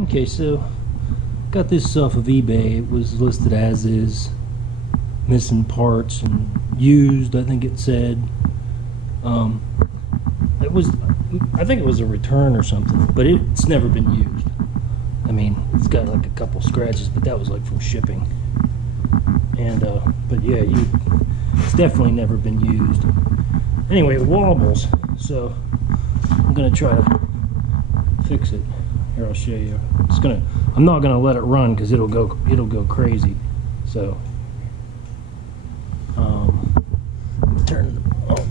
Okay, so got this off of eBay. It was listed as is, missing parts and used, I think it said. It was, I think it was a return or something, but it's never been used. I mean, it's got like a couple scratches, but that was like from shipping. And but yeah, it's definitely never been used. Anyway, it wobbles, so I'm gonna try to fix it. Here, I'll show you. I'm not gonna let it run because it'll go crazy. So I'll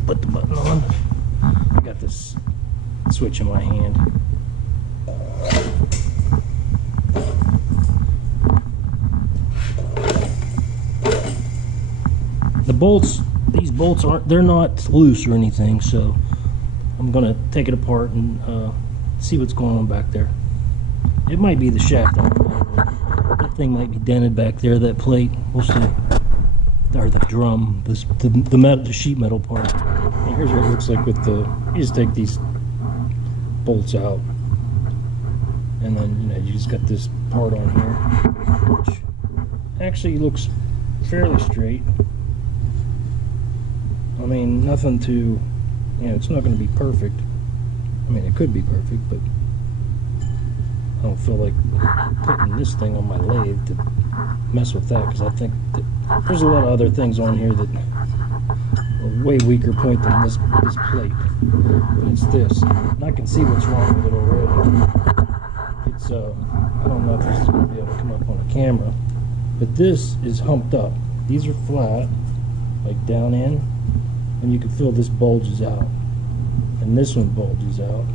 put the button on. I got this switch in my hand. These bolts they're not loose or anything, so I'm gonna take it apart and see what's going on back there. It might be the shaft. I don't know. That thing might be dented back there, that plate. We'll see. Or the drum, the sheet metal part. And here's what it looks like with you just take these bolts out, and then you just got this part on here, which actually looks fairly straight. I mean, nothing to, it's not going to be perfect. I mean, it could be perfect, but I don't feel like putting this thing on my lathe to mess with that, because I think that there's a lot of other things on here that are way weaker point than this plate. But it's this, and I can see what's wrong with it already. It's I don't know if this is going to be able to come up on a camera, but this is humped up. These are flat, like down in, and you can feel this bulges out, and this one bulges out,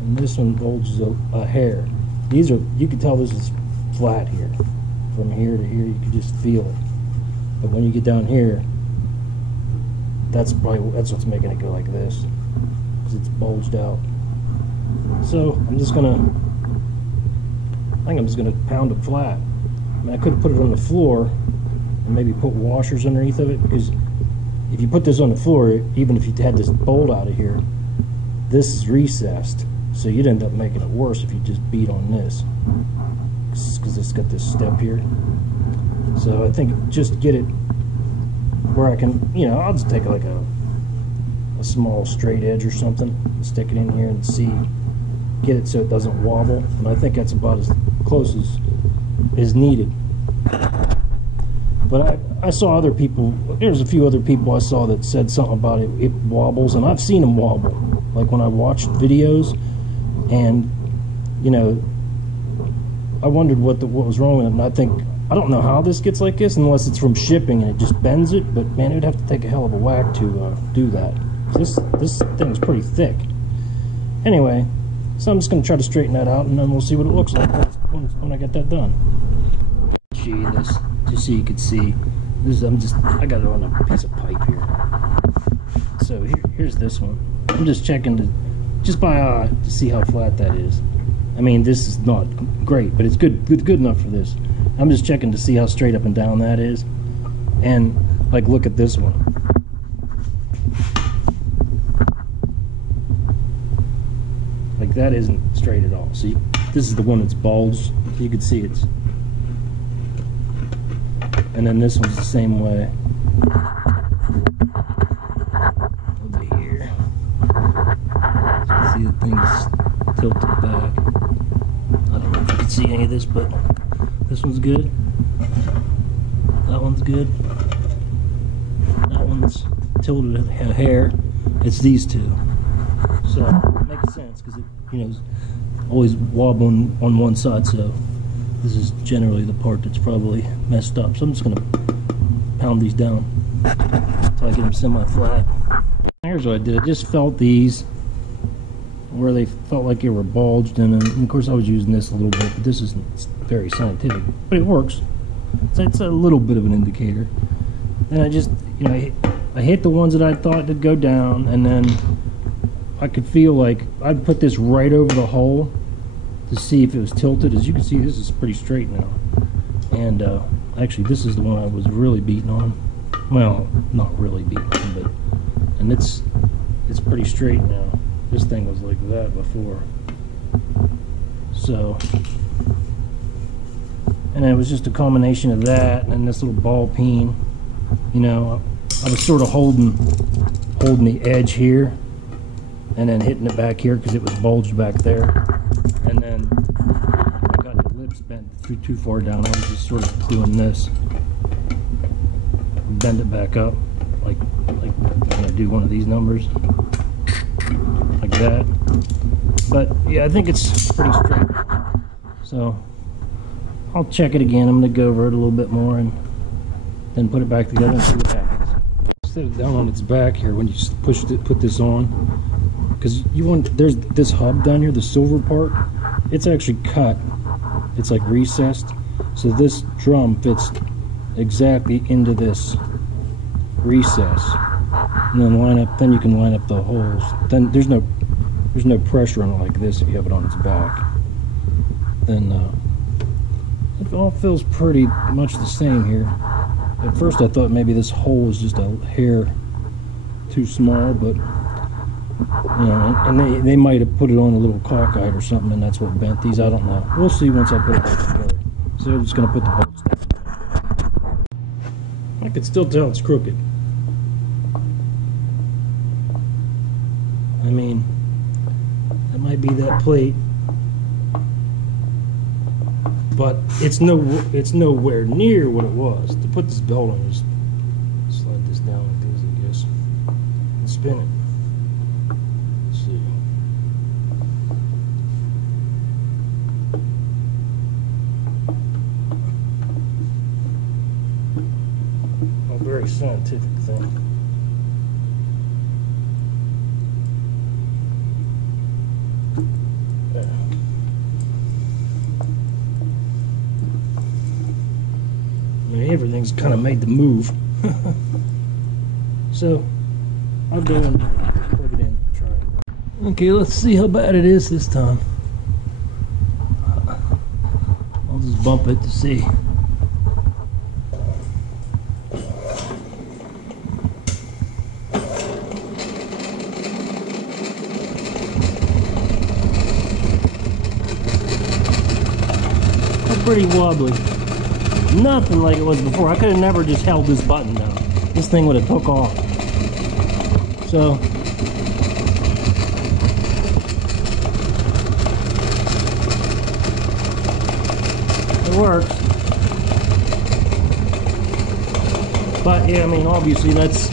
and this one bulges a hair. These are, you can tell this is flat here. From here to here, you can just feel it. But when you get down here, that's what's making it go like this, because it's bulged out. So I think I'm just gonna pound it flat. I mean, I could put it on the floor and maybe put washers underneath of it, because if you put this on the floor, even if you had this bolt out of here, this is recessed, so you'd end up making it worse if you just beat on this, because it's got this step here. So I think just get it where I can, I'll just take like a small straight edge or something, stick it in here and get it so it doesn't wobble, and I think that's about as close as is needed. But I saw other people, there's a few other people I saw that said something about it wobbles, and I've seen them wobble, like when I watched videos, and I wondered what was wrong with it, and I don't know how this gets like this unless it's from shipping and it just bends it, but man, it would have to take a hell of a whack to do that. This thing's pretty thick. Anyway, so I'm just going to try to straighten that out, and then we'll see what it looks like when I get that done. I'll show you this just so you can see. I got it on a piece of pipe here. So here's this one. I'm just checking just by eye to see how flat that is. I mean, this is not great, but it's good enough for this. I'm just checking to see how straight up and down that is, and like look at this one. Like that isn't straight at all. See, this is the one that's bulged. You can see it's, and then this one's the same way. Over here, you can see the thing's tilted back. I don't know if you can see any of this, but this one's good. That one's good. That one's tilted a hair. It's these two. So it makes sense because it's always wobbling on one side. So this is generally the part that's probably messed up. So I'm just gonna pound these down until I get them semi-flat. Here's what I did. I just felt these where they felt like they were bulged, and of course I was using this a little bit, but this isn't very scientific, but it works. It's a little bit of an indicator. And I just, I hit the ones that I thought would go down, and then I could feel like I'd put this right over the hole to see if it was tilted. As you can see, this is pretty straight now. And actually, this is the one I was really beating on. Well, not really beating on, but and it's pretty straight now. This thing was like that before. So, and it was just a combination of that and this little ball peen. You know, I was sort of holding the edge here and then hitting it back here because it was bulged back there. And then I got the lips bent too far down. I was just sort of doing this, bend it back up, like I'm gonna do one of these numbers, like that. But yeah, I think it's pretty straight. So I'll check it again. I'm gonna go over it a little bit more and then put it back together and see what happens. Set it down on its back here when you put this on, because there's this hub down here, the silver part. It's actually cut. It's like recessed, so this drum fits exactly into this recess. And then you can line up the holes. Then there's no pressure on it like this if you have it on its back. Then it all feels pretty much the same here. At first I thought maybe this hole was just a hair too small, but you know, and they might have put it on a little cockeyed or something, and that's what bent these. I don't know. We'll see once I put it back together. So I'm just going to put the bolts down. I can still tell it's crooked. I mean, that might be that plate, but it's nowhere near what it was. To put this belt on, just slide this down like this, I guess, and spin it. Let's see. A very scientific thing. Everything's kind of made the move. So I'll go and plug it in and try it. Okay, let's see how bad it is this time. I'll just bump it to see. Pretty wobbly. Nothing like it was before. I could have never just held this button down. This thing would have took off. So it works. But yeah, I mean, obviously that's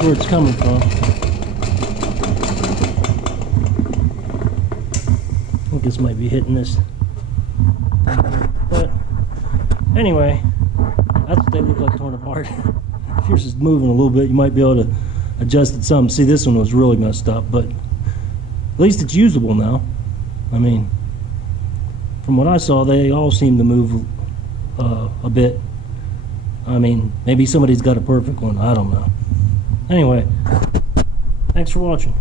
where it's coming from. I think this might be hitting this. But anyway, that's what they look like torn apart. If yours is moving a little bit, you might be able to adjust it some. See, this one was really messed up, but at least it's usable now. I mean, from what I saw, they all seem to move a bit. I mean, maybe somebody's got a perfect one. I don't know. Anyway, thanks for watching.